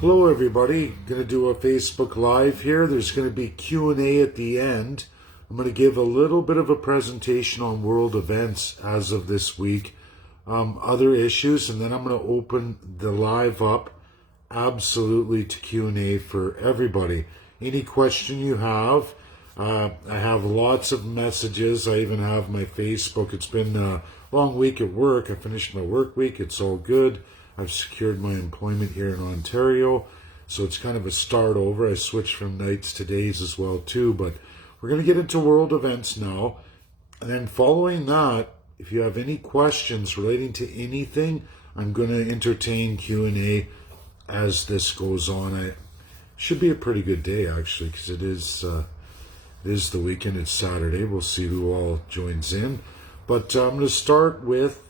Hello everybody, going to do a Facebook Live here. There's going to be Q&A at the end. I'm going to give a little bit of a presentation on world events as of this week, other issues, and then I'm going to open the live up absolutely to Q&A for everybody. Any question you have, I have lots of messages. I even have my Facebook. It's been a long week at work. I finished my work week. It's all good. I've secured my employment here in Ontario, so it's kind of a start over. I switched from nights to days as well too, but we're going to get into world events now. And then following that, if you have any questions relating to anything, I'm going to entertain Q&A as this goes on. It should be a pretty good day actually, because it is the weekend. It's Saturday. We'll see who all joins in. But I'm going to start with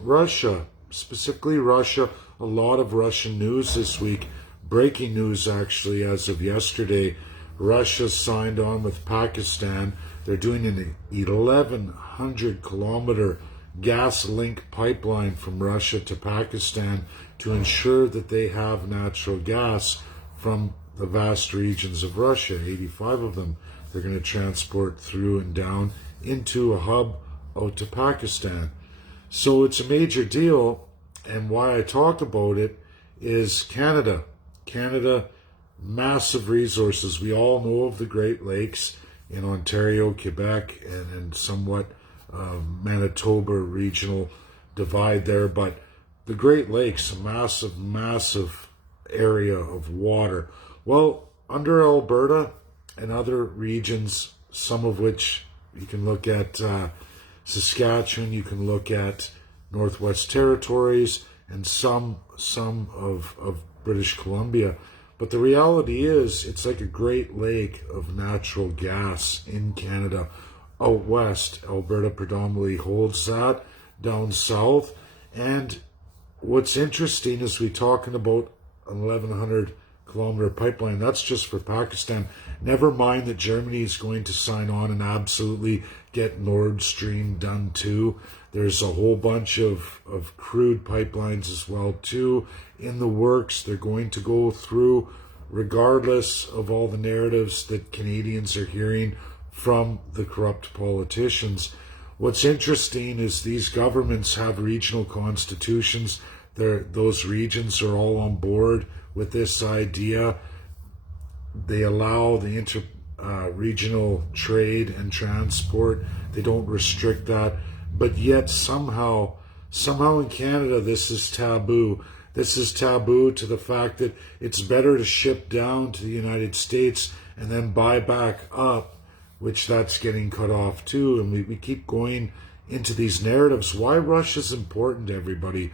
Russia. Specifically Russia, a lot of Russian news this week. Breaking news actually as of yesterday. Russia signed on with Pakistan. They're doing an 1,100 kilometer gas link pipeline from Russia to Pakistan to ensure that they have natural gas from the vast regions of Russia, 85 of them. They're going to transport through and down into a hub out to Pakistan. So it's a major deal, and why I talk about it is Canada. Canada, massive resources. We all know of the Great Lakes in Ontario, Quebec, and somewhat Manitoba regional divide there, but the Great Lakes, a massive, massive area of water. Well, under Alberta and other regions, some of which you can look at Saskatchewan, you can look at Northwest Territories, and some of British Columbia. But the reality is, it's like a Great Lake of natural gas in Canada. Out west, Alberta predominantly holds that, down south. And what's interesting is we're talking about an 1,100 kilometer pipeline. That's just for Pakistan. Never mind that Germany is going to sign on and absolutely get Nord Stream done too. There's a whole bunch of crude pipelines as well too in the works. They're going to go through, regardless of all the narratives that Canadians are hearing from the corrupt politicians. What's interesting is these governments have regional constitutions. Those regions are all on board with this idea. They allow the regional trade and transport. They don't restrict that. But yet somehow in Canada, this is taboo. This is taboo to the fact that it's better to ship down to the United States and then buy back up, which that's getting cut off too. And we keep going into these narratives. Why Russia's important to everybody?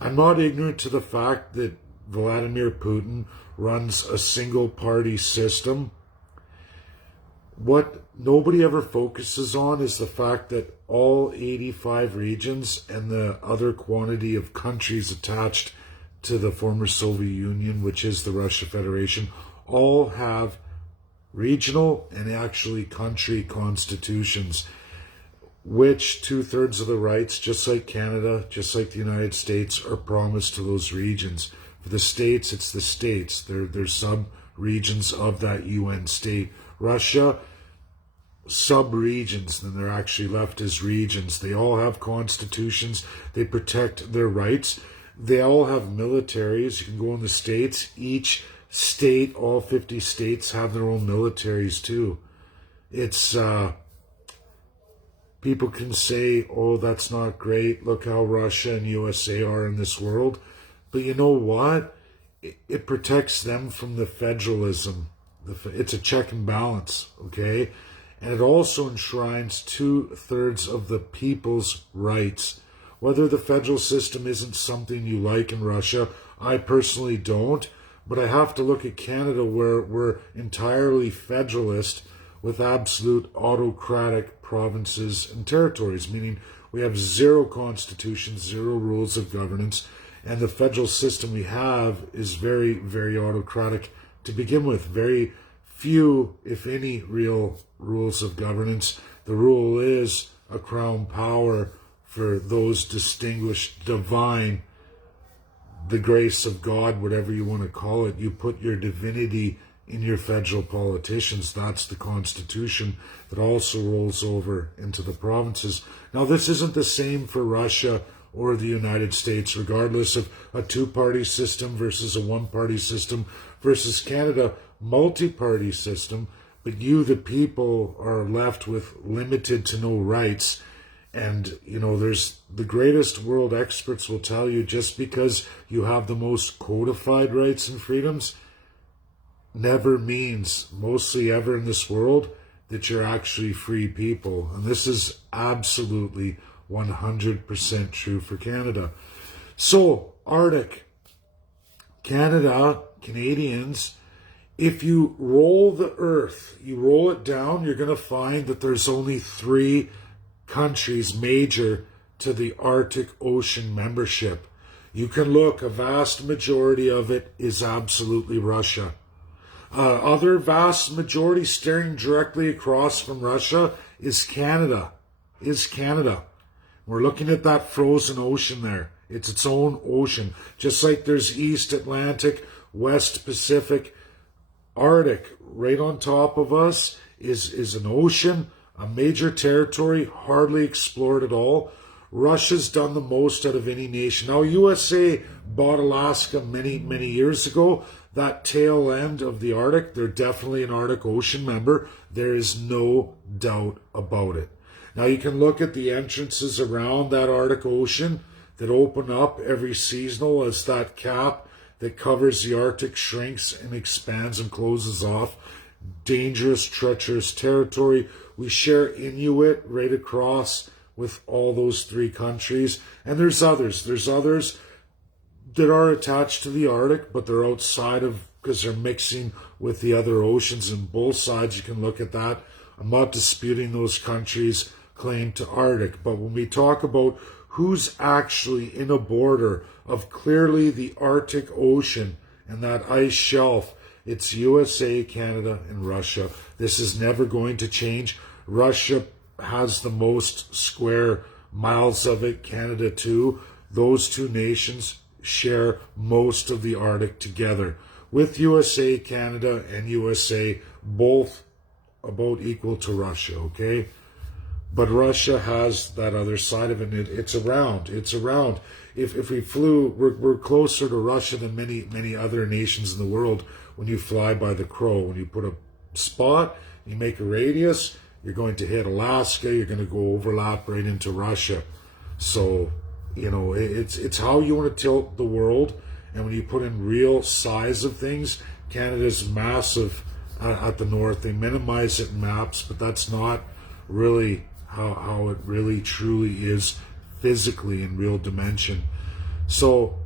I'm not ignorant to the fact that Vladimir Putin runs a single party system. What nobody ever focuses on is the fact that all 85 regions and the other quantity of countries attached to the former Soviet Union, which is the Russia Federation, all have regional and actually country constitutions, which 2/3 of the rights, just like Canada, just like the United States, are promised to those regions. For the states, it's the states. They're sub-regions of that UN state. Russia, sub-regions, then they're actually left as regions. They all have constitutions. They protect their rights. They all have militaries. You can go in the states. Each state, all 50 states, have their own militaries too. It's people can say, oh, that's not great. Look how Russia and USA are in this world. But you know what? It protects them from the federalism. It's a check and balance, okay? And it also enshrines 2/3 of the people's rights. Whether the federal system isn't something you like in Russia, I personally don't. But I have to look at Canada, where we're entirely federalist with absolute autocratic provinces and territories, meaning we have zero constitution, zero rules of governance, and the federal system we have is very, very autocratic to begin with. Very few, if any, real rules of governance. The rule is a crown power for those distinguished divine the grace of God, whatever you want to call it. You put your divinity in your federal politicians. That's the Constitution that also rolls over into the provinces. Now, this isn't the same for Russia or the United States, regardless of a two-party system versus a one-party system versus Canada, multi-party system. But you, the people, are left with limited to no rights. And, there's the greatest world experts will tell you, just because you have the most codified rights and freedoms never means, mostly ever in this world, that you're actually free people. And this is absolutely 100% true for Canada. So, Arctic. Canada, Canadians, if you roll the earth, you roll it down, you're going to find that there's only 3 countries major to the Arctic Ocean membership. You can look, a vast majority of it is absolutely Russia. Other vast majority staring directly across from Russia is Canada. We're looking at that frozen ocean there. It's its own ocean. Just like there's East Atlantic, West Pacific, Arctic right on top of us is an ocean, a major territory, hardly explored at all. Russia's done the most out of any nation. Now, USA bought Alaska many, many years ago. That tail end of the Arctic, they're definitely an Arctic Ocean member. There is no doubt about it. Now, you can look at the entrances around that Arctic Ocean that open up every seasonal as that cap that covers the Arctic shrinks and expands and closes off. Dangerous, treacherous territory. We share Inuit right across with all those 3 countries. And there's others. There's others that are attached to the Arctic, but they're outside of, because they're mixing with the other oceans. And both sides, you can look at that. I'm not disputing those countries' claim to Arctic. But when we talk about who's actually in a border of clearly the Arctic Ocean and that ice shelf, it's USA, Canada, and Russia. This is never going to change. Russia has the most square miles of it, Canada too. Those 2 nations share most of the Arctic together, with USA, Canada, and USA both about equal to Russia, okay? But Russia has that other side of it. It's around. If we flew, we're closer to Russia than many other nations in the world when you fly by the crow. When you put a spot, you make a radius, you're going to hit Alaska, you're going to go overlap right into Russia. So, it's how you want to tilt the world. And when you put in real size of things, Canada's massive at the north. They minimize it in maps, but that's not really how it really truly is physically in real dimension. So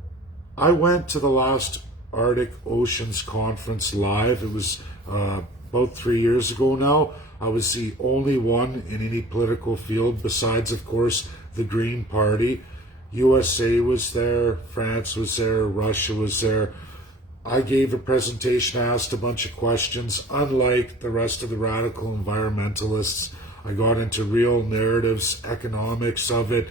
I went to the last Arctic Oceans Conference live. It was about 3 years ago now. I was the only one in any political field besides, of course, the Green Party. USA was there, France was there, Russia was there. I gave a presentation, I asked a bunch of questions. Unlike the rest of the radical environmentalists, I got into real narratives, economics of it,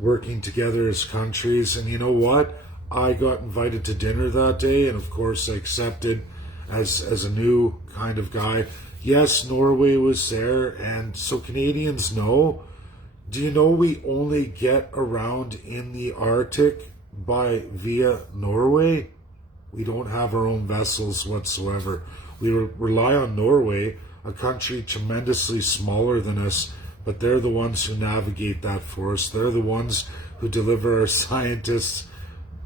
working together as countries. And you know what? I got invited to dinner that day, and of course I accepted as a new kind of guy. Yes, Norway was there, and so Canadians know. Do you know we only get around in the Arctic via Norway? We don't have our own vessels whatsoever. We rely on Norway, a country tremendously smaller than us, but they're the ones who navigate that for us. They're the ones who deliver our scientists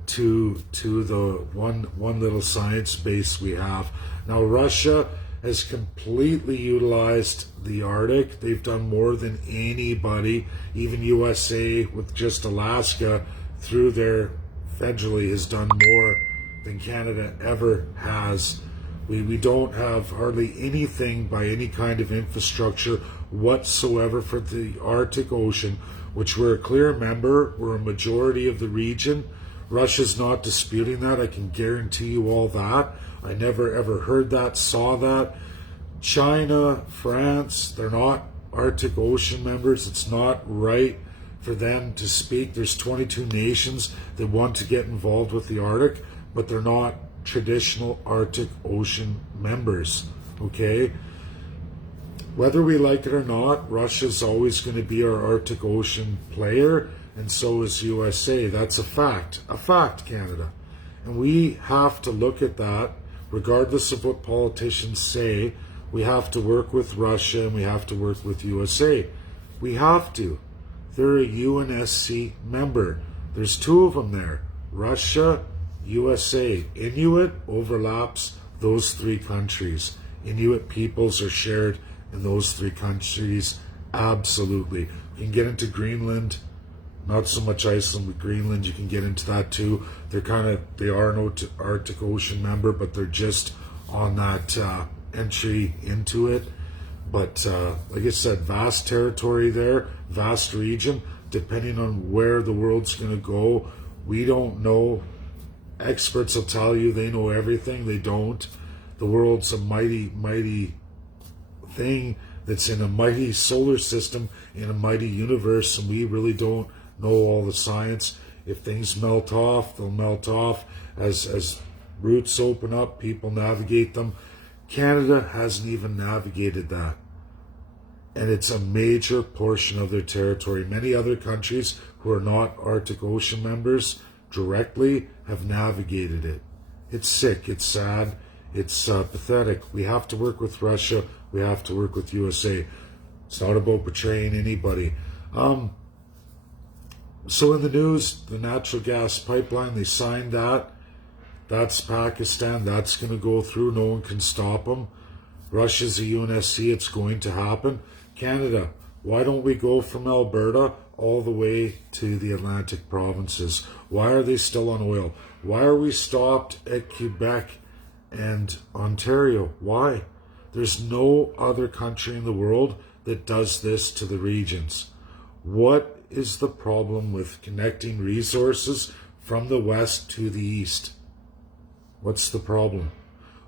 to the one little science base we have. Now, Russia has completely utilized the Arctic. They've done more than anybody. Even USA with just Alaska through their federally has done more than Canada ever has. We don't have hardly anything by any kind of infrastructure whatsoever for the Arctic Ocean, which we're a clear member. We're a majority of the region. Russia's not disputing that. I can guarantee you all that. I never ever heard that, saw that. China, France, they're not Arctic Ocean members. It's not right for them to speak. There's 22 nations that want to get involved with the Arctic, but they're not traditional Arctic Ocean members, okay? Whether we like it or not, Russia's always going to be our Arctic Ocean player, and so is USA. That's a fact, Canada. And we have to look at that, regardless of what politicians say. We have to work with Russia and we have to work with USA. We have to. They're a UNSC member. There's two of them there. Russia, USA. Inuit overlaps those three countries. Inuit peoples are shared in those three countries. Absolutely. You can get into Greenland. Not so much Iceland, but Greenland, you can get into that too. They are an Arctic Ocean member, but they're just on that entry into it. But like I said, vast territory there, vast region. Depending on where the world's going to go, we don't know. Experts will tell you they know everything. They don't. The world's a mighty, mighty thing that's in a mighty solar system, in a mighty universe, and we really don't know all the science. If things melt off, they'll melt off. As routes open up, people navigate them. Canada hasn't even navigated that. And it's a major portion of their territory. Many other countries who are not Arctic Ocean members directly have navigated it. It's sick, it's sad, it's pathetic. We have to work with Russia, we have to work with USA. It's not about betraying anybody. So in the news, the natural gas pipeline, they signed that. That's Pakistan. That's going to go through. No one can stop them. Russia's a UNSC. It's going to happen. Canada, why don't we go from Alberta all the way to the Atlantic provinces? Why are they still on oil? Why are we stopped at Quebec and Ontario? Why? There's no other country in the world that does this to the regions. What is the problem with connecting resources from the west to the east? What's the problem?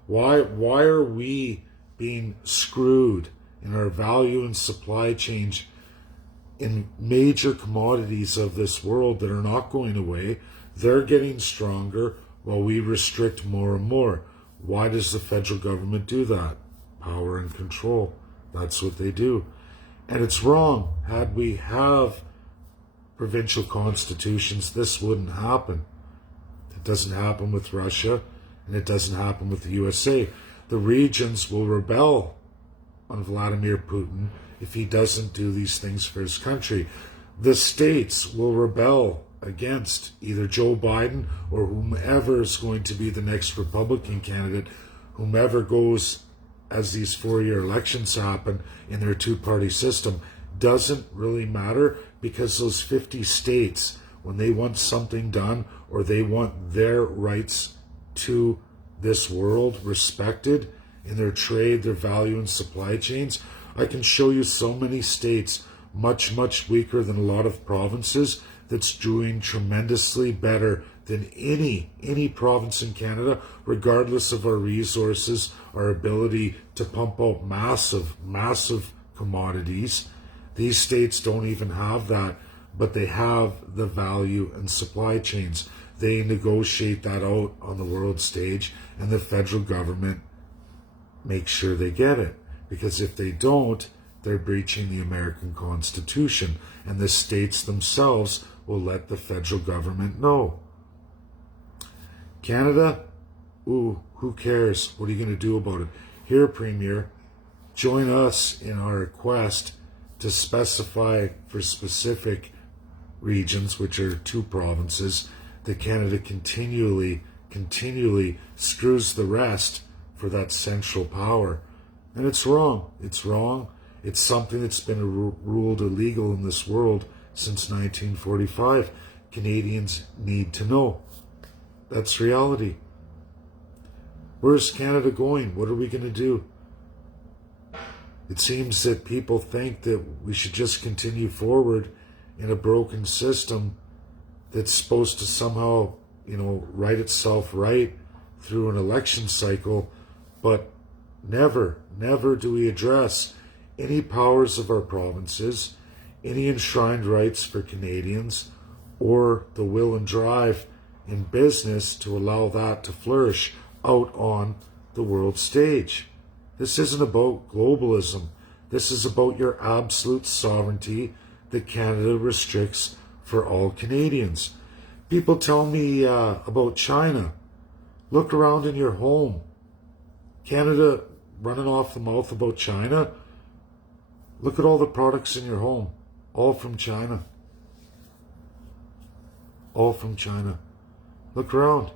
Why are we being screwed in our value and supply chain in major commodities of this world that are not going away? They're getting stronger while we restrict more and more. Why does the federal government do that? Power and control. That's what they do. And it's wrong. Had we have provincial constitutions, this wouldn't happen. It doesn't happen with Russia, and it doesn't happen with the USA. The regions will rebel on Vladimir Putin if he doesn't do these things for his country. The states will rebel against either Joe Biden or whomever is going to be the next Republican candidate, whomever goes as these 4-year elections happen in their two-party system. Doesn't really matter, because those 50 states, when they want something done or they want their rights to this world respected in their trade, their value and supply chains, I can show you so many states much, much weaker than a lot of provinces that's doing tremendously better than any province in Canada, regardless of our resources, our ability to pump out massive commodities. These states don't even have that, but they have the value and supply chains. They negotiate that out on the world stage, and the federal government makes sure they get it. Because if they don't, they're breaching the American Constitution, and the states themselves will let the federal government know. Canada, ooh, who cares? What are you going to do about it? Here, Premier, join us in our quest to specify for specific regions, which are 2 provinces, that Canada continually screws the rest for that central power. And it's wrong. It's wrong. It's something that's been ruled illegal in this world since 1945. Canadians need to know. That's reality. Where's Canada going? What are we going to do? It seems that people think that we should just continue forward in a broken system that's supposed to somehow, right itself right through an election cycle, but never do we address any powers of our provinces, any enshrined rights for Canadians or the will and drive in business to allow that to flourish out on the world stage. This isn't about globalism. This is about your absolute sovereignty that Canada restricts for all Canadians. People tell me about China. Look around in your home. Canada running off the mouth about China. Look at all the products in your home. All from China. All from China. Look around.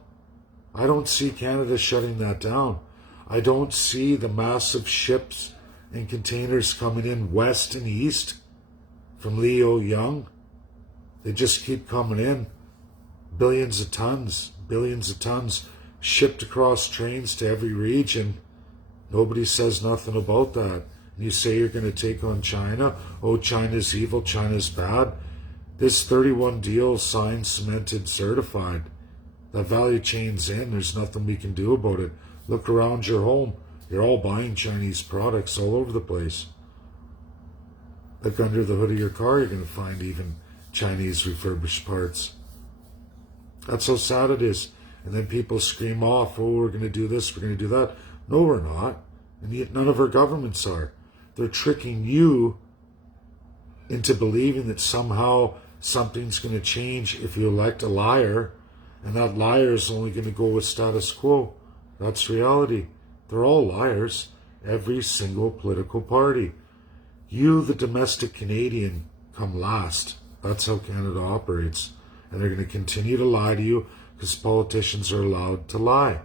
I don't see Canada shutting that down. I don't see the massive ships and containers coming in west and east from Leo Young. They just keep coming in. Billions of tons shipped across trains to every region. Nobody says nothing about that. And you say you're going to take on China. Oh, China's evil, China's bad. This 31 deal signed, cemented, certified. That value chain's in. There's nothing we can do about it. Look around your home. You're all buying Chinese products all over the place. Look under the hood of your car, you're going to find even Chinese refurbished parts. That's how sad it is. And then people scream off, oh, we're going to do this, we're going to do that. No, we're not. And yet none of our governments are. They're tricking you into believing that somehow something's going to change if you elect a liar, and that liar is only going to go with status quo. That's reality. They're all liars. Every single political party. You, the domestic Canadian, come last. That's how Canada operates. And they're going to continue to lie to you because politicians are allowed to lie.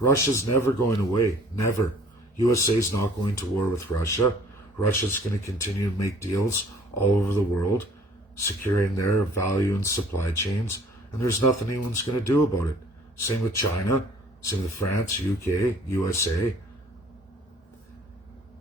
Russia's never going away. Never. USA's not going to war with Russia. Russia's going to continue to make deals all over the world, securing their value and supply chains. And there's nothing anyone's going to do about it. Same with China. Same with France, UK, USA.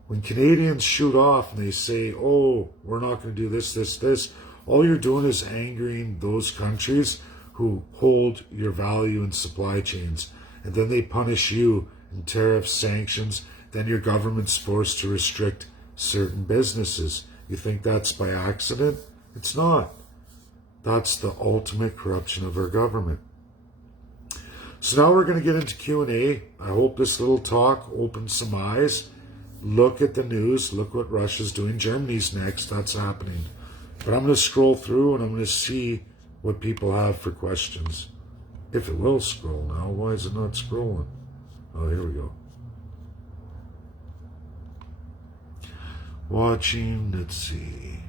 When Canadians shoot off and they say, oh, we're not going to do this, all you're doing is angering those countries who hold your value and supply chains. And then they punish you in tariffs, sanctions. Then your government's forced to restrict certain businesses. You think that's by accident? It's not. That's the ultimate corruption of our government. So now we're going to get into Q&A. I hope this little talk opens some eyes. Look at the news. Look what Russia's doing. Germany's next. That's happening. But I'm going to scroll through and I'm going to see what people have for questions. If it will scroll now. Why is it not scrolling? Oh, here we go. Watching. Let's see.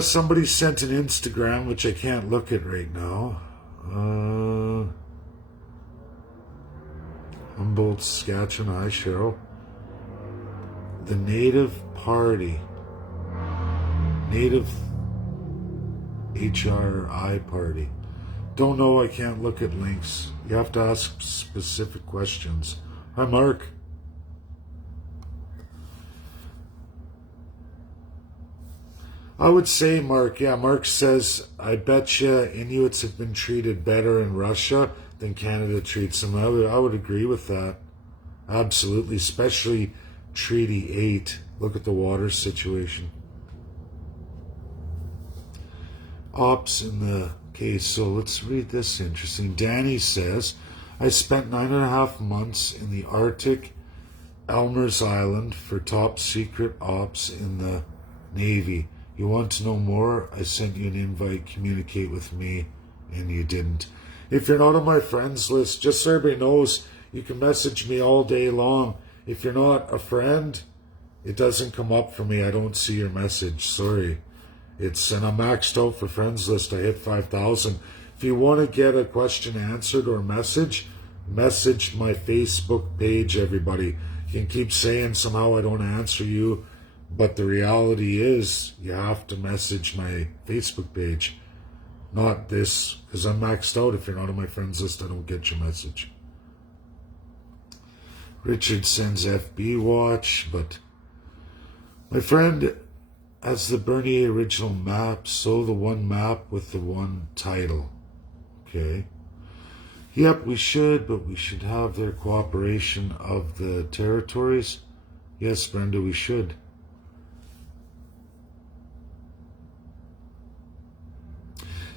Somebody sent an Instagram, which I can't look at right now. Humboldt, Saskatchewan. Hi, Cheryl. The Native Party. Native HRI Party. Don't know, I can't look at links. You have to ask specific questions. Hi, Mark. I would say, Mark, Mark says, I bet you Inuits have been treated better in Russia than Canada treats them. I would agree with that. Absolutely, especially Treaty 8. Look at the water situation. Ops in the case. So let's read this. Interesting. Danny says, I spent 9.5 months in the Arctic, Elmer's Island, for top secret ops in the Navy. You want to know more? I sent you an invite. Communicate with me, and you didn't. If you're not on my friends list, just so everybody knows, you can message me all day long. If you're not a friend, it doesn't come up for me. I don't see your message. Sorry. And I'm maxed out for friends list. I hit 5,000. If you want to get a question answered or message my Facebook page, everybody. You can keep saying somehow I don't answer you, but the reality is you have to message my Facebook page. Not this, because I'm maxed out. If you're not on my friends list, I don't get your message. Richard sends FB watch, but my friend has the Bernier original map, so the one map with the one title. Okay. Yep, we should, but we should have their cooperation of the territories. Yes, Brenda, we should.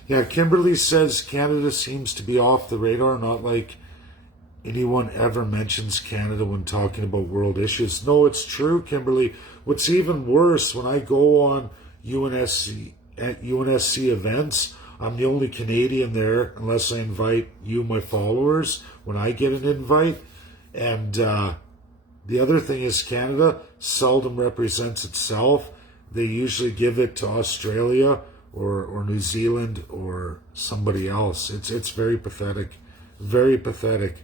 Yeah, Kimberly says Canada seems to be off the radar, not like anyone ever mentions Canada when talking about world issues. No, it's true, Kimberly. What's even worse, when I go on UNSC events, I'm the only Canadian there unless I invite you, my followers, when I get an invite. And the other thing is Canada seldom represents itself. They usually give it to Australia or New Zealand or somebody else. It's very pathetic. Very pathetic.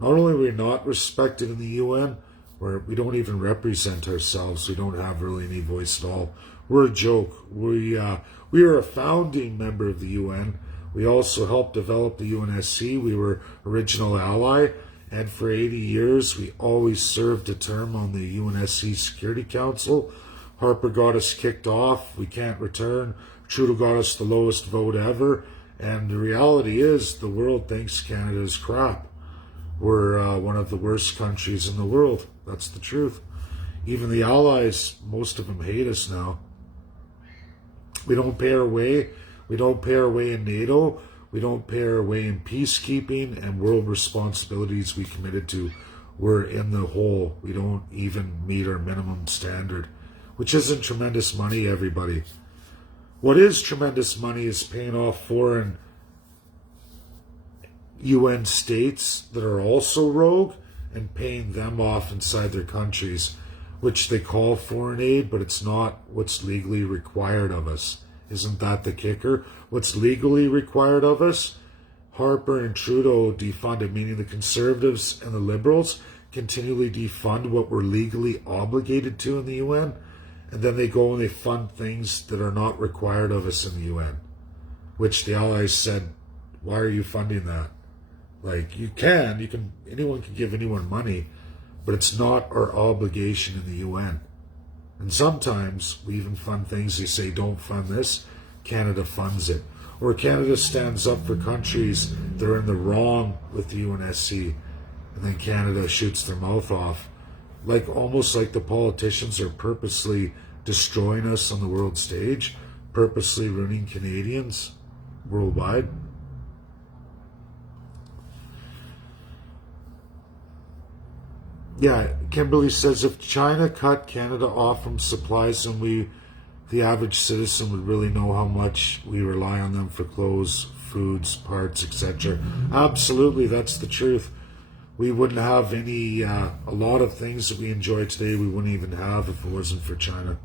Not only are we not respected in the UN, we don't even represent ourselves. We don't have really any voice at all. We're a joke. We are a founding member of the UN. We also helped develop the UNSC. We were original ally. And for 80 years, we always served a term on the UNSC Security Council. Harper got us kicked off. We can't return. Trudeau got us the lowest vote ever. And the reality is the world thinks Canada is crap. We're one of the worst countries in the world. That's the truth. Even the allies, most of them hate us now. We don't pay our way. We don't pay our way in NATO. We don't pay our way in peacekeeping and world responsibilities we committed to. We're in the hole. We don't even meet our minimum standard, which isn't tremendous money, everybody. What is tremendous money is paying off foreign UN states that are also rogue and paying them off inside their countries, which they call foreign aid, but it's not what's legally required of us. Isn't that the kicker? What's legally required of us? Harper and Trudeau defunded, meaning the Conservatives and the Liberals continually defund what we're legally obligated to in the UN, and then they go and they fund things that are not required of us in the UN, which the Allies said, why are you funding that? Like, anyone can give anyone money, but it's not our obligation in the UN. And sometimes we even fund things, they say, don't fund this, Canada funds it. Or Canada stands up for countries that are in the wrong with the UNSC, and then Canada shoots their mouth off. Almost like the politicians are purposely destroying us on the world stage, purposely ruining Canadians worldwide. Yeah, Kimberly says if China cut Canada off from supplies, then the average citizen would really know how much we rely on them for clothes, foods, parts, etc. Absolutely, that's the truth. We wouldn't have a lot of things that we enjoy today we wouldn't even have if it wasn't for China.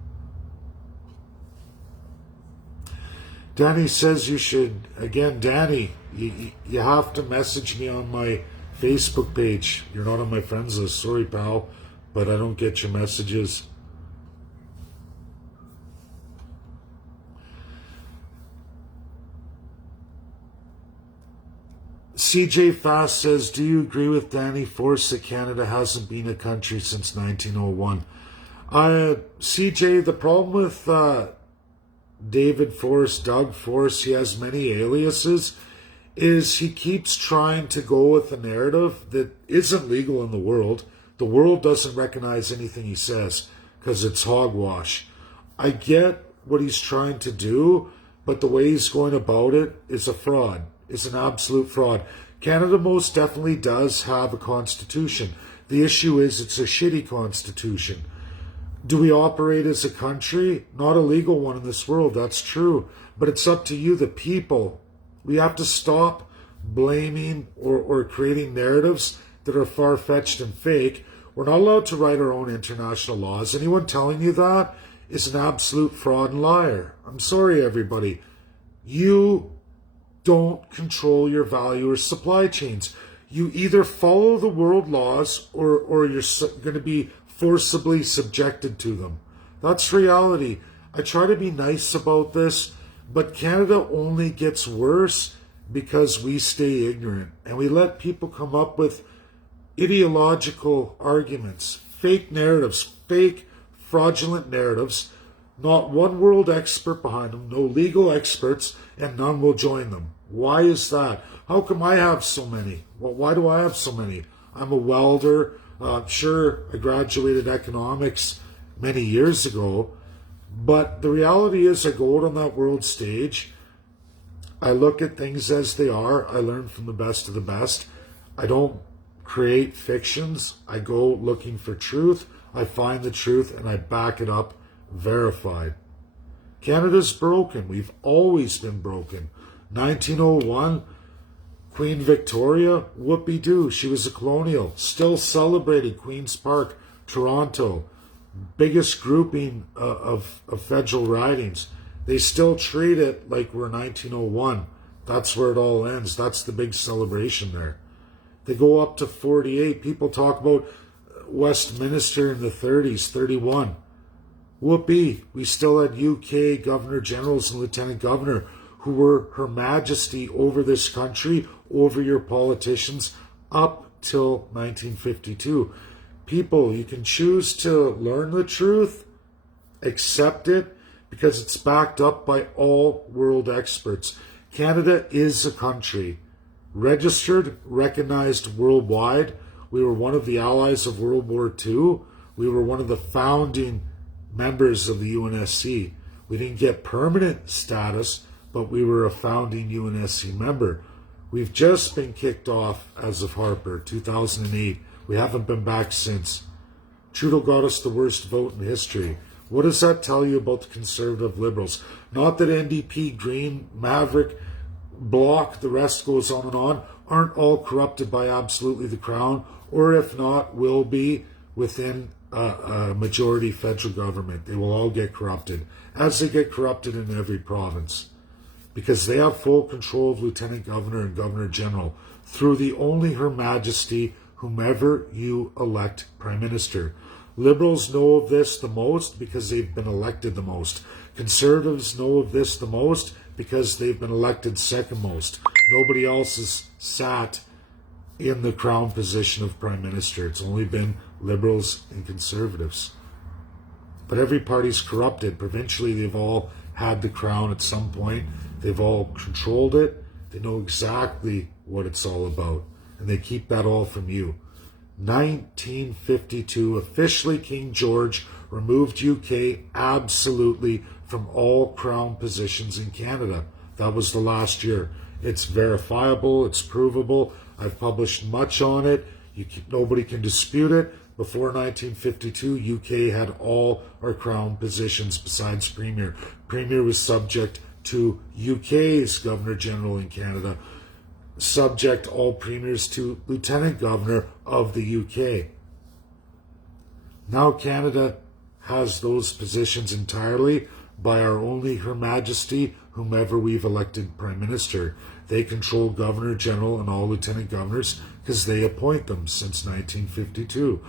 Danny says you should, again, Danny, you have to message me on my Facebook page. You're not on my friends list. Sorry, pal, but I don't get your messages. CJ Fast says, do you agree with Danny Force that Canada hasn't been a country since 1901? CJ, the problem with David Force, Doug Force, he has many aliases, is he keeps trying to go with a narrative that isn't legal in the world. The world doesn't recognize anything he says because it's hogwash. I get what he's trying to do, but the way he's going about it is a fraud. It's an absolute fraud. Canada most definitely does have a constitution. The issue is it's a shitty constitution. Do we operate as a country? Not a legal one in this world, that's true. But it's up to you, the people. We have to stop blaming or creating narratives that are far-fetched and fake. We're not allowed to write our own international laws. Anyone telling you that is an absolute fraud and liar. I'm sorry, everybody. You don't control your value or supply chains. You either follow the world laws or you're going to be forcibly subjected to them. That's reality. I try to be nice about this, but Canada only gets worse because we stay ignorant and we let people come up with ideological arguments, fake narratives, fake fraudulent narratives, not one world expert behind them, no legal experts, and none will join them. Why is that? How come I have so many? Well, why do I have so many? I'm a welder. Sure, I graduated economics many years ago, but the reality is I go out on that world stage, I look at things as they are. I learn from the best of the best. I don't create fictions. I go looking for truth. I find the truth and I back it up, verified. Canada's broken. We've always been broken. 1901, Queen Victoria, whoopee-doo. She was a colonial. Still celebrated Queen's Park, Toronto. Biggest grouping of federal ridings. They still treat it like we're 1901. That's where it all ends. That's the big celebration there. They go up to 48. People talk about Westminster in the 30s, 31. Whoopee. We still had UK Governor Generals and Lieutenant Governor who were Her Majesty over this country, over your politicians, up till 1952. People, you can choose to learn the truth, accept it, because it's backed up by all world experts. Canada is a country, registered, recognized worldwide. We were one of the allies of World War II. We were one of the founding members of the UNSC. We didn't get permanent status, but we were a founding UNSC member. We've just been kicked off as of Harper, 2008. We haven't been back since. Trudeau got us the worst vote in history. What does that tell you about the Conservative Liberals? Not that NDP, Green, Maverick, Bloc, the rest goes on and on, aren't all corrupted by absolutely the Crown, or if not, will be within a majority federal government. They will all get corrupted, as they get corrupted in every province, because they have full control of Lieutenant Governor and Governor General through the only Her Majesty, whomever you elect Prime Minister. Liberals know of this the most because they've been elected the most. Conservatives know of this the most because they've been elected second most. Nobody else has sat in the Crown position of Prime Minister. It's only been Liberals and Conservatives. But every party's corrupted. Provincially, they've all had the Crown at some point. They've all controlled it. They know exactly what it's all about. And they keep that all from you. 1952, officially King George removed UK absolutely from all Crown positions in Canada. That was the last year. It's verifiable, it's provable. I've published much on it. Nobody can dispute it. Before 1952, UK had all our Crown positions besides Premier. Premier was subject to UK's Governor General in Canada. Subject all premiers to Lieutenant Governor of the UK. Now Canada has those positions entirely by our only Her Majesty, whomever we've elected Prime Minister. They control Governor General and all Lieutenant Governors because they appoint them since 1952.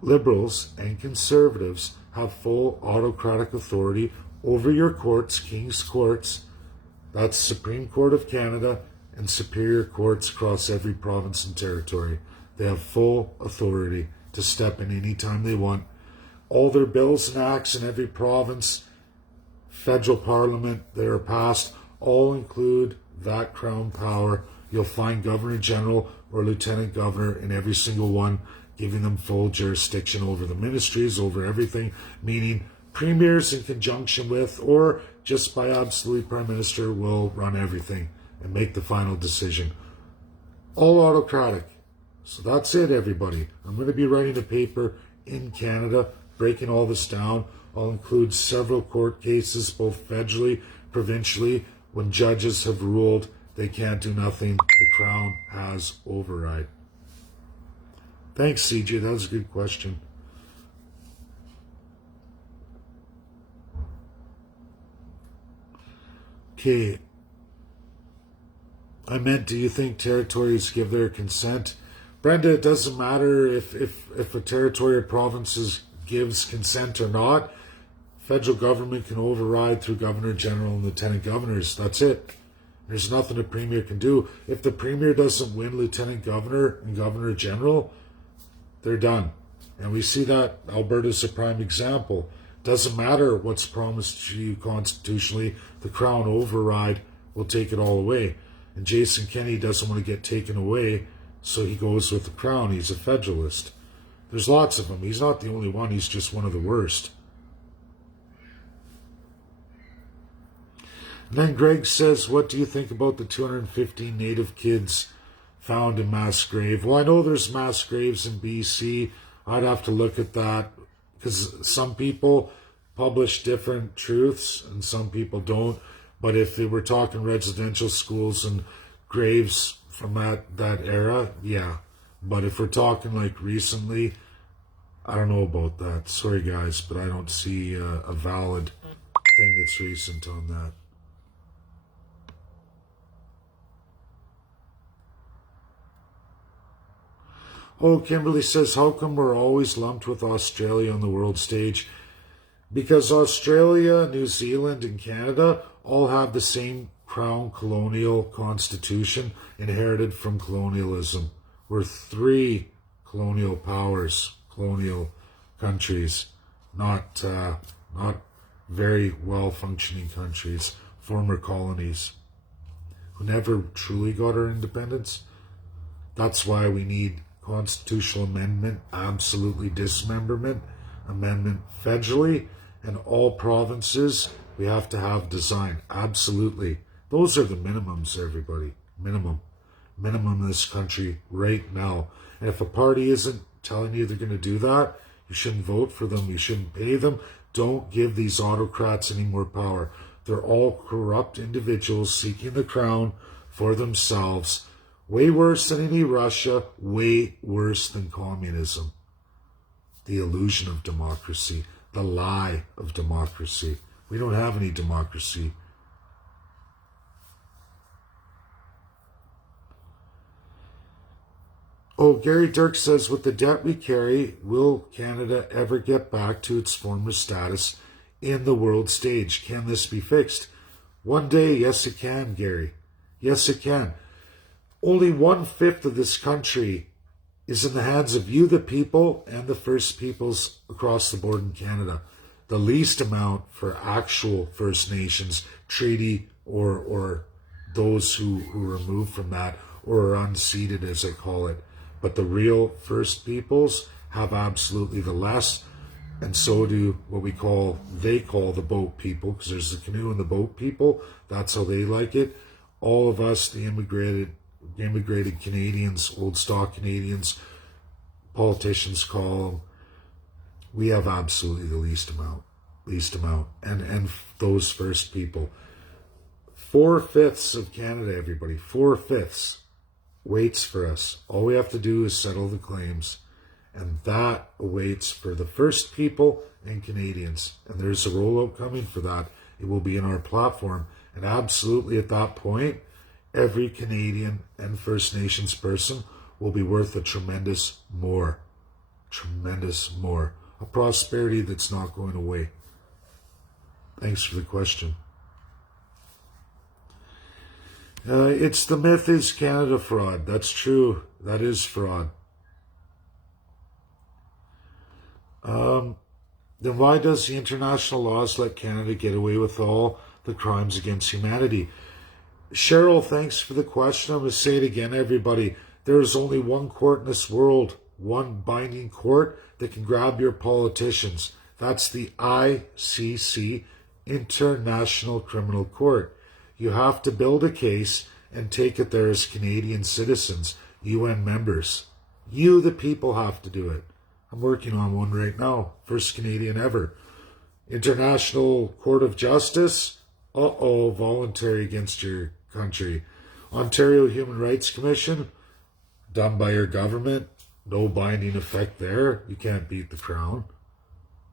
Liberals and Conservatives have full autocratic authority over your courts, King's Courts. That's Supreme Court of Canada and superior courts across every province and territory. They have full authority to step in any time they want. All their bills and acts in every province, federal parliament that are passed, all include that Crown power. You'll find Governor General or Lieutenant Governor in every single one, giving them full jurisdiction over the ministries, over everything, meaning premiers in conjunction with or just by absolute Prime Minister will run everything and make the final decision. All autocratic. So that's it, everybody. I'm going to be writing a paper in Canada, breaking all this down. I'll include several court cases, both federally, provincially, when judges have ruled they can't do nothing. The Crown has override. Thanks, CJ. That was a good question. Okay. I meant, do you think territories give their consent? Brenda, it doesn't matter if a territory or provinces gives consent or not. Federal government can override through Governor General and Lieutenant Governors. That's it. There's nothing a Premier can do. If the Premier doesn't win Lieutenant Governor and Governor General, they're done. And we see that Alberta's a prime example. Doesn't matter what's promised to you constitutionally, the Crown override will take it all away. And Jason Kenney doesn't want to get taken away, so he goes with the Crown. He's a federalist. There's lots of them. He's not the only one. He's just one of the worst. And then Greg says, what do you think about the 215 native kids found in mass grave? Well, I know there's mass graves in BC. I'd have to look at that because some people publish different truths and some people don't. But if they were talking residential schools and graves from that era, yeah. But if we're talking like recently, I don't know about that. Sorry, guys, but I don't see a valid thing that's recent on that. Oh, Kimberly says, how come we're always lumped with Australia on the world stage? Because Australia, New Zealand, and Canada all have the same crown colonial constitution inherited from colonialism. We're three colonial powers, colonial countries, not very well-functioning countries, former colonies, who never truly got our independence. That's why we need constitutional amendment, absolutely dismemberment, amendment federally, and all provinces we have to have design. Absolutely. Those are the minimums, everybody. Minimum in this country right now. And if a party isn't telling you they're going to do that, you shouldn't vote for them. You shouldn't pay them. Don't give these autocrats any more power. They're all corrupt individuals seeking the crown for themselves. Way worse than any Russia, way worse than communism. The illusion of democracy, the lie of democracy. We don't have any democracy. Oh, Gary Dirk says, with the debt we carry, will Canada ever get back to its former status in the world stage? Can this be fixed? One day, yes it can, Gary. Yes it can. Only 1/5 of this country is in the hands of you, the people, and the First Peoples across the board in Canada. The least amount for actual First Nations treaty or those who remove from that or are unceded, as I call it. But the real First Peoples have absolutely the less, and so do what they call the boat people, because there's the canoe and the boat people. That's how they like it. All of us, the immigrated Canadians, old stock Canadians, politicians call them, we have absolutely the least amount, and those First People. 4/5 of Canada, everybody, 4/5 waits for us. All we have to do is settle the claims, and that awaits for the First People and Canadians. And there's a rollout coming for that. It will be in our platform, and absolutely at that point, every Canadian and First Nations person will be worth a tremendous more. A prosperity that's not going away. Thanks for the question. It's the myth is Canada fraud. That's true. That is fraud. Then why does the international laws let Canada get away with all the crimes against humanity? Cheryl, thanks for the question. I'm going to say it again, everybody. There is only one court in this world, one binding court that can grab your politicians. That's the ICC, International Criminal Court. You have to build a case and take it there as Canadian citizens, UN members. You, the people, have to do it. I'm working on one right now. First Canadian ever. International Court of Justice. Voluntary against your country. Ontario Human Rights Commission. Done by your government. No binding effect there. You can't beat the Crown.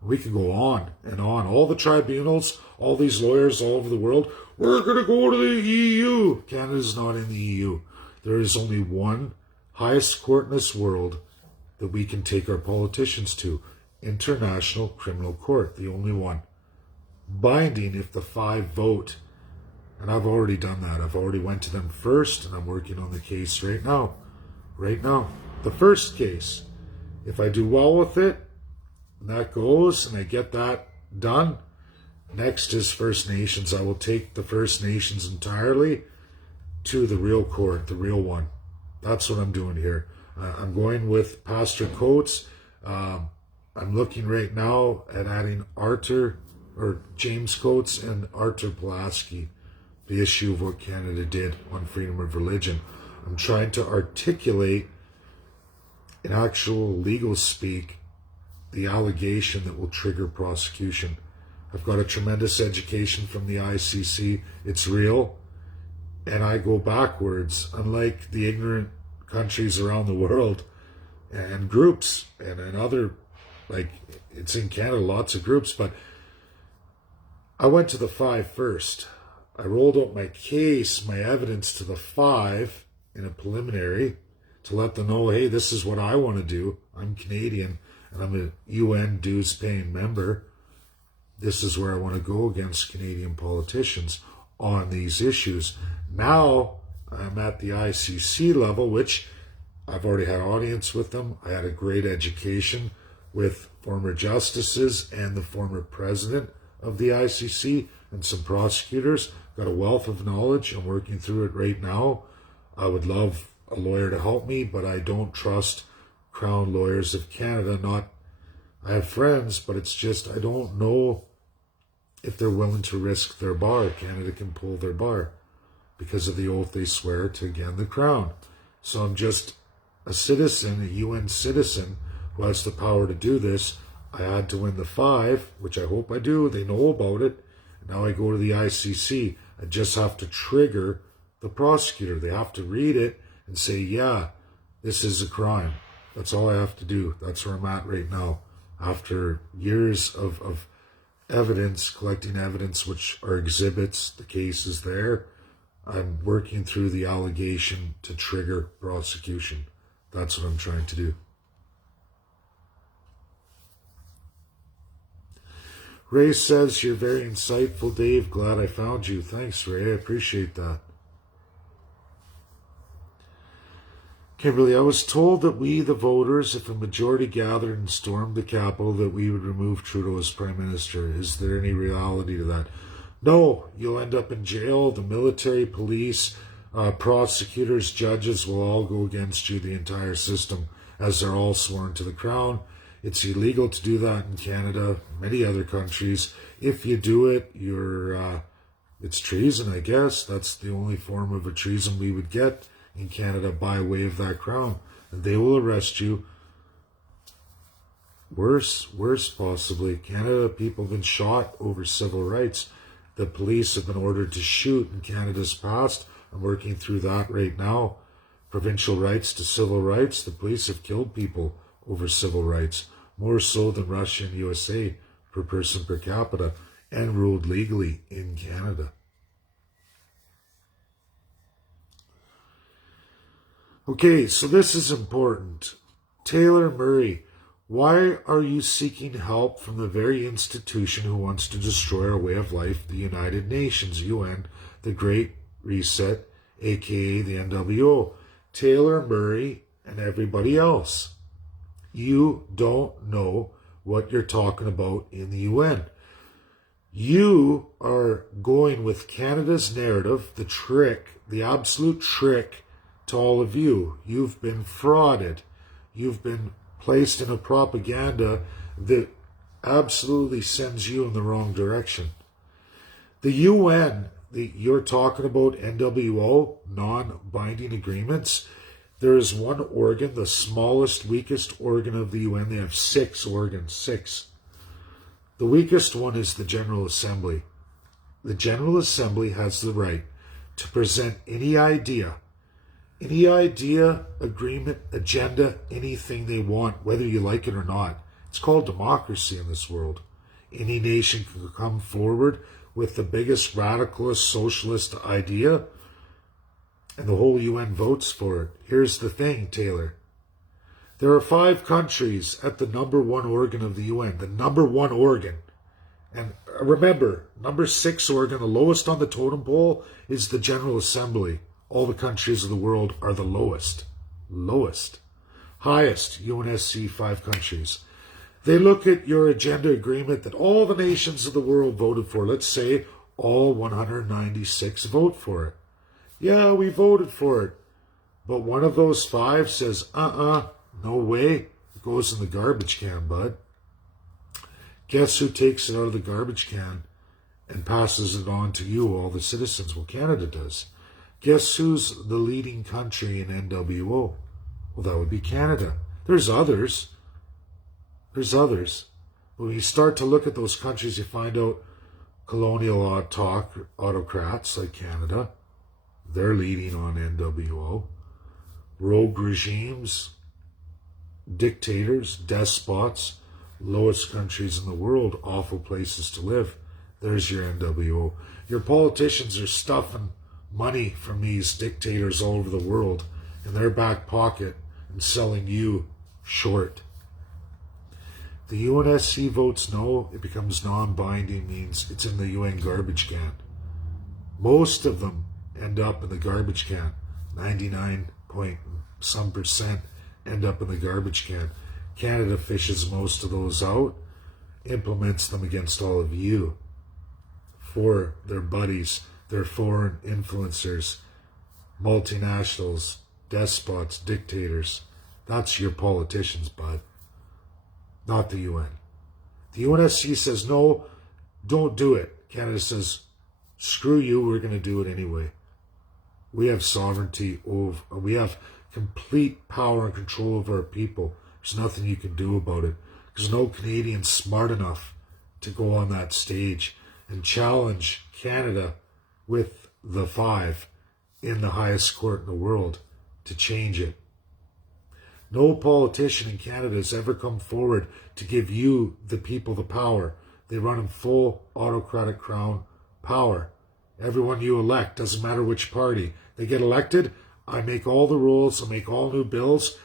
We can go on and on. All the tribunals, all these lawyers all over the world, we're going to go to the EU. Canada's not in the EU. There is only one highest court in this world that we can take our politicians to. International Criminal Court, the only one. Binding if the 5 vote. And I've already done that. I've already went to them first, and I'm working on the case right now. Right now. The first case. If I do well with it, and that goes, and I get that done, next is First Nations. I will take the First Nations entirely to the real court, the real one. That's what I'm doing here. I'm going with Pastor Coates. I'm looking right now at adding James Coates and Arthur Pulaski. the issue of what Canada did on freedom of religion. I'm trying to articulate in actual legal speak the allegation that will trigger prosecution. I've got a tremendous education from the ICC. It's real. And I go backwards, unlike the ignorant countries around the world and groups and other, like it's in Canada, lots of groups, but I went to the 5 first. I rolled out my case, my evidence to the 5 in a preliminary to let them know, hey, this is what I want to do. I'm Canadian and I'm a UN dues paying member. This is where I want to go against Canadian politicians on these issues. Now I'm at the ICC level, which I've already had audience with them. I had a great education with former justices and the former president of the ICC and some prosecutors. Got a wealth of knowledge. I'm working through it right now. I would love a lawyer to help me, but I don't trust Crown Lawyers of Canada. I have friends, but it's just I don't know if they're willing to risk their bar. Canada can pull their bar because of the oath they swear to, again, the Crown. So I'm just a citizen, a UN citizen, who has the power to do this. I had to win the 5, which I hope I do. They know about it. Now I go to the ICC. I just have to trigger the prosecutor. They have to read it and say, yeah, this is a crime. That's all I have to do. That's where I'm at right now. After years of evidence, collecting evidence, which are exhibits, the case is there. I'm working through the allegation to trigger prosecution. That's what I'm trying to do. Ray says, you're very insightful, Dave. Glad I found you. Thanks, Ray. I appreciate that. Kimberly, I was told that we, the voters, if a majority gathered and stormed the Capitol, that we would remove Trudeau as Prime Minister. Is there any reality to that? No, you'll end up in jail. The military, police, prosecutors, judges will all go against you, the entire system, as they're all sworn to the Crown. It's illegal to do that in Canada, many other countries. If you do it, it's treason, I guess. That's the only form of a treason we would get in Canada by way of that Crown. And they will arrest you. Worse possibly. Canada, people have been shot over civil rights. The police have been ordered to shoot in Canada's past. I'm working through that right now. Provincial rights to civil rights. The police have killed people over civil rights, more so than Russia and USA per person per capita, and ruled legally in Canada. Okay, so this is important. Taylor Murray, why are you seeking help from the very institution who wants to destroy our way of life, the United Nations, UN, the Great Reset, aka the NWO? Taylor Murray and everybody else. You don't know what you're talking about in the UN. You are going with Canada's narrative, the trick, the absolute trick to all of you. You've been frauded. You've been placed in a propaganda that absolutely sends you in the wrong direction. The UN, you're talking about NWO, non-binding agreements. There is one organ, the smallest, weakest organ of the UN. They have 6 organs, 6. The weakest one is the General Assembly. The General Assembly has the right to present any idea, agreement, agenda, anything they want, whether you like it or not. It's called democracy in this world. Any nation can come forward with the biggest radicalist socialist idea, and the whole UN votes for it. Here's the thing, Taylor. There are 5 countries at the number 1 organ of the UN, the number 1 organ. And remember, number 6 organ, the lowest on the totem pole, is the General Assembly. All the countries of the world are the lowest. Highest, UNSC, 5 countries. They look at your agenda agreement that all the nations of the world voted for. Let's say all 196 vote for it. Yeah, we voted for it. But one of those 5 says, no way. It goes in the garbage can, bud. Guess who takes it out of the garbage can and passes it on to you, all the citizens. Well, Canada does. Guess who's the leading country in NWO? Well, that would be Canada. There's others. There's others. But when you start to look at those countries, you find out colonial autocrats like Canada, they're leading on NWO. Rogue regimes, dictators, despots, lowest countries in the world, awful places to live. There's your NWO. Your politicians are stuffing money from these dictators all over the world in their back pocket and selling you short. The UNSC votes no, it becomes non-binding, means it's in the UN garbage can. Most of them end up in the garbage can. 99 point some percent end up in the garbage can. Canada fishes most of those out, implements them against all of you for their buddies, their foreign influencers, multinationals, despots, dictators. That's your politicians, bud. Not the UN. The UNSC says, no, don't do it. Canada says, screw you, we're going to do it anyway. We have sovereignty over, we have complete power and control over our people. There's nothing you can do about it. There's no Canadian smart enough to go on that stage and challenge Canada with the five in the highest court in the world to change it. No politician in Canada has ever come forward to give you, the people, the power. They run in full autocratic crown power. Everyone you elect, doesn't matter which party. They get elected, I make all the rules, I make all new bills.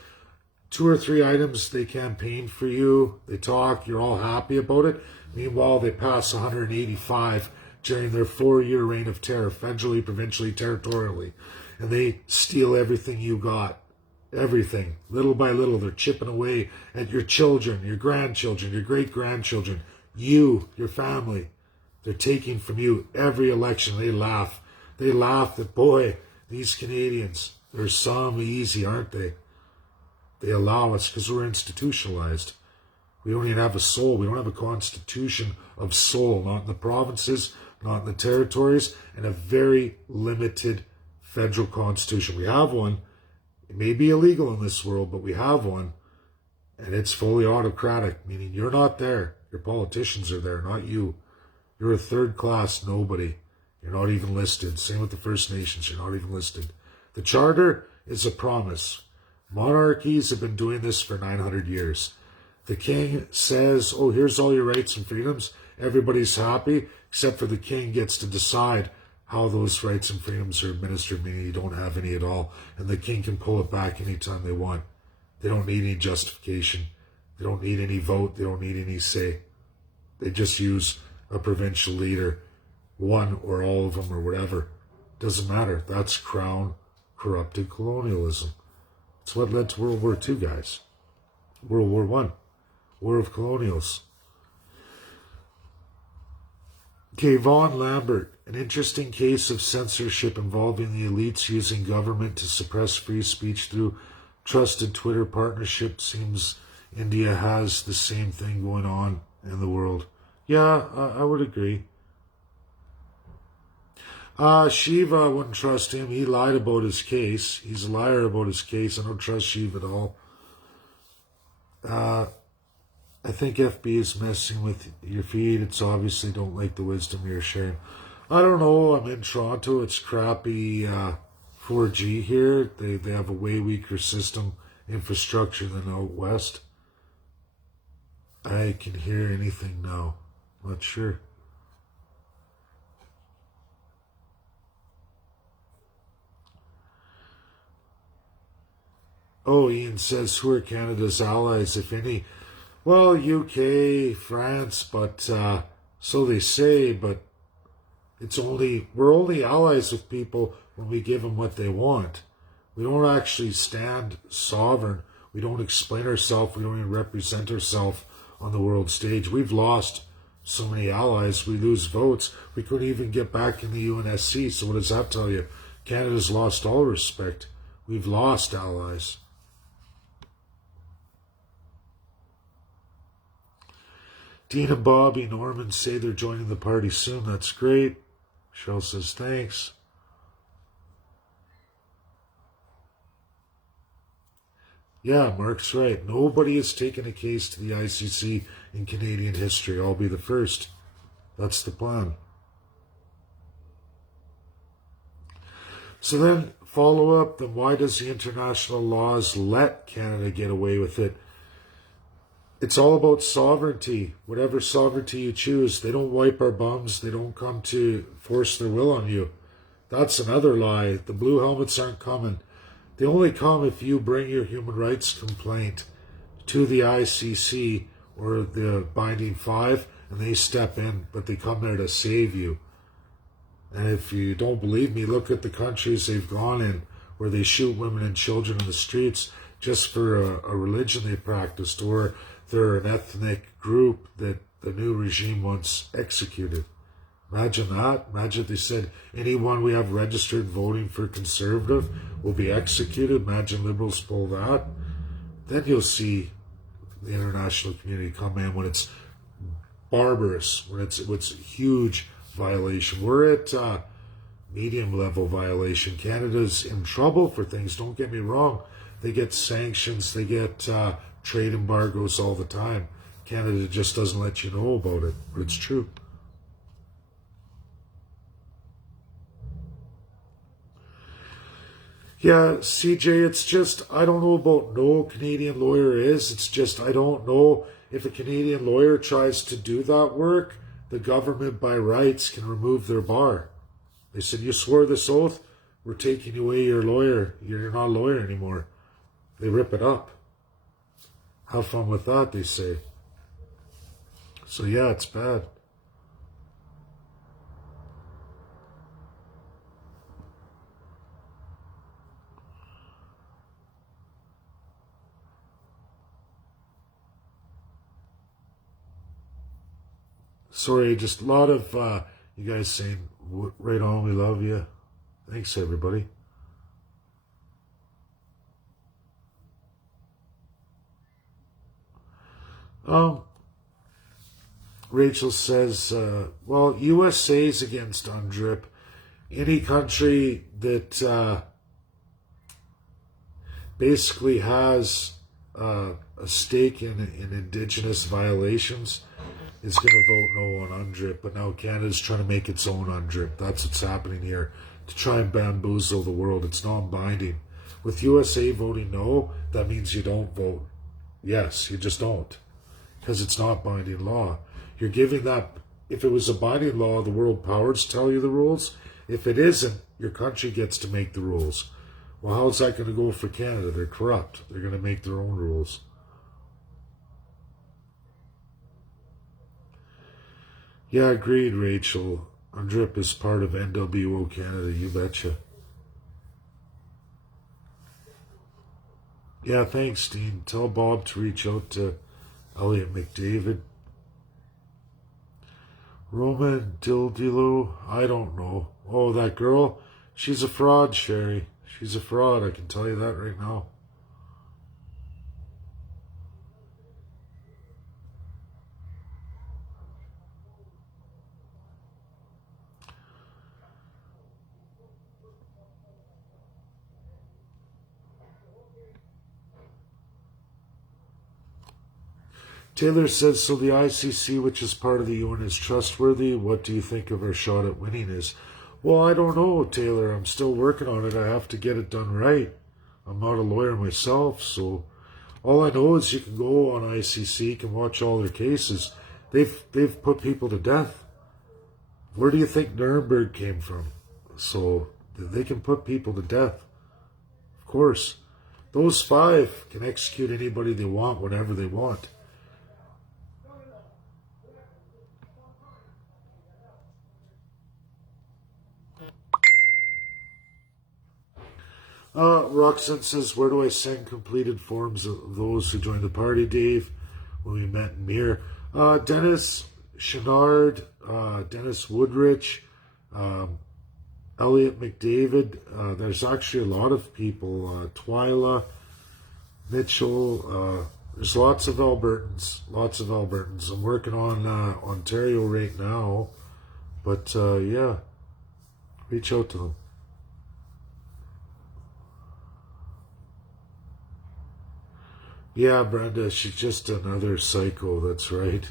2 or 3 items, they campaign for you, they talk, you're all happy about it. Meanwhile, they pass 185 during their 4-year reign of terror, federally, provincially, territorially. And they steal everything you got. Everything. Little by little, they're chipping away at your children, your grandchildren, your great-grandchildren, you, your family. They're taking from you every election. They laugh. They laugh that, boy, these Canadians, they're some easy, aren't they? They allow us because we're institutionalized. We don't even have a soul. We don't have a constitution of soul, not in the provinces, not in the territories, and a very limited federal constitution. We have one. It may be illegal in this world, but we have one, and it's fully autocratic, meaning you're not there. Your politicians are there, not you. You're a third-class nobody. You're not even listed. Same with the First Nations. You're not even listed. The Charter is a promise. Monarchies have been doing this for 900 years. The king says, oh, here's all your rights and freedoms. Everybody's happy, except for the king gets to decide how those rights and freedoms are administered, meaning you don't have any at all. And the king can pull it back anytime they want. They don't need any justification. They don't need any vote. They don't need any say. They just use a provincial leader, one or all of them or whatever. Doesn't matter. That's crown corrupted colonialism. It's what led to World War II, guys. World War I. War of Colonials. Okay, Vaughan Lambert. An interesting case of censorship involving the elites using government to suppress free speech through trusted Twitter partnership. Seems India has the same thing going on in the world. Yeah, I would agree. Shiva, I wouldn't trust him. He lied about his case. He's a liar about his case. I don't trust Shiva at all. I think FB is messing with your feed. It's obviously don't like the wisdom you're sharing. I don't know. I'm in Toronto. It's crappy 4G here. They have a way weaker system infrastructure than out west. I can hear anything now. Not sure. Oh, Ian says, who are Canada's allies, if any? Well, UK, France, but so they say, but we're only allies with people when we give them what they want. We don't actually stand sovereign. We don't explain ourselves. We don't even represent ourselves on the world stage. We've lost so many allies. We lose votes. We couldn't even get back in the UNSC. So what does that tell you? Canada's lost all respect. We've lost allies. Dean and Bobby Norman say they're joining the party soon. That's great. Cheryl says thanks. Yeah, Mark's right. Nobody has taken a case to the ICC in Canadian history. I'll be the first. That's the plan. So then, follow up, then why does the international laws let Canada get away with it? It's all about sovereignty. Whatever sovereignty you choose. They don't wipe our bums. They don't come to force their will on you. That's another lie. The blue helmets aren't coming. They only come if you bring your human rights complaint to the ICC or the Binding Five, and they step in, but they come there to save you. And if you don't believe me, look at the countries they've gone in where they shoot women and children in the streets just for a religion they practiced, or they're an ethnic group that the new regime once executed. Imagine that. Imagine if they said anyone we have registered voting for Conservative will be executed. Imagine Liberals pull that. Then you'll see the international community come in when it's barbarous, when it's a huge violation. We're at medium level violation. Canada's in trouble for things, don't get me wrong. They get sanctions, they get trade embargoes all the time. Canada just doesn't let you know about it, but it's true. Yeah, CJ, it's just, I don't know about no Canadian lawyer is. It's just, I don't know if a Canadian lawyer tries to do that work, the government by rights can remove their bar. They said, you swore this oath, we're taking away your lawyer. You're not a lawyer anymore. They rip it up. Have fun with that, they say. So yeah, it's bad. Sorry, just a lot of you guys saying, right on, we love you. Thanks, everybody. Rachel says, well, USA's against UNDRIP. Any country that basically has a stake in Indigenous violations is going to vote no on UNDRIP, but now Canada's trying to make its own UNDRIP. That's what's happening here, to try and bamboozle the world. It's non-binding. With USA voting no, that means you don't vote yes. You just don't, because it's not binding law. You're giving that, if it was a binding law, the world powers tell you the rules. If it isn't, your country gets to make the rules. Well, how's that going to go for Canada? They're corrupt. They're going to make their own rules. Yeah, agreed, Rachel. UNDRIP is part of NWO Canada, you betcha. Yeah, thanks, Dean. Tell Bob to reach out to Elliot McDavid. Roman Dildilo, I don't know. Oh, that girl? She's a fraud, Sherry. She's a fraud, I can tell you that right now. Taylor says, so the ICC, which is part of the UN, is trustworthy. What do you think of our shot at winning is? Well, I don't know, Taylor. I'm still working on it. I have to get it done right. I'm not a lawyer myself, so all I know is you can go on ICC, you can watch all their cases. They've put people to death. Where do you think Nuremberg came from? So they can put people to death. Of course. Those 5 can execute anybody they want whenever they want. Roxanne says, where do I send completed forms of those who joined the party, Dave, when we met in Mir? Dennis Chenard, Dennis Woodrich, Elliot McDavid. There's actually a lot of people. Twyla, Mitchell, There's lots of Albertans. Lots of Albertans. I'm working on Ontario right now. But yeah, reach out to them. Yeah, Brenda, she's just another psycho. That's right.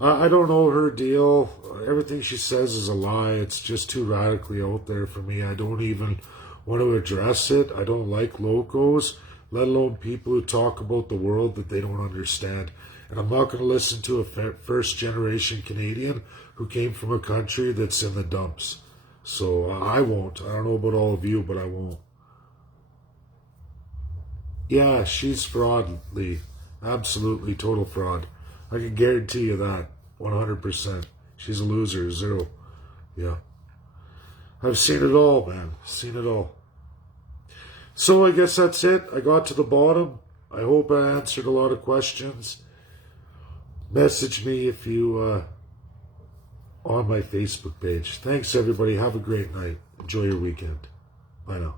I don't know her deal. Everything she says is a lie. It's just too radically out there for me. I don't even want to address it. I don't like locals, let alone people who talk about the world that they don't understand. And I'm not going to listen to a first generation Canadian who came from a country that's in the dumps. So I won't. I don't know about all of you, but I won't. Yeah, she's fraud, Lee. Absolutely total fraud. I can guarantee you that. 100%. She's a loser. Zero. Yeah. I've seen it all, man. Seen it all. So I guess that's it. I got to the bottom. I hope I answered a lot of questions. Message me if you on my Facebook page. Thanks, everybody. Have a great night. Enjoy your weekend. Bye now.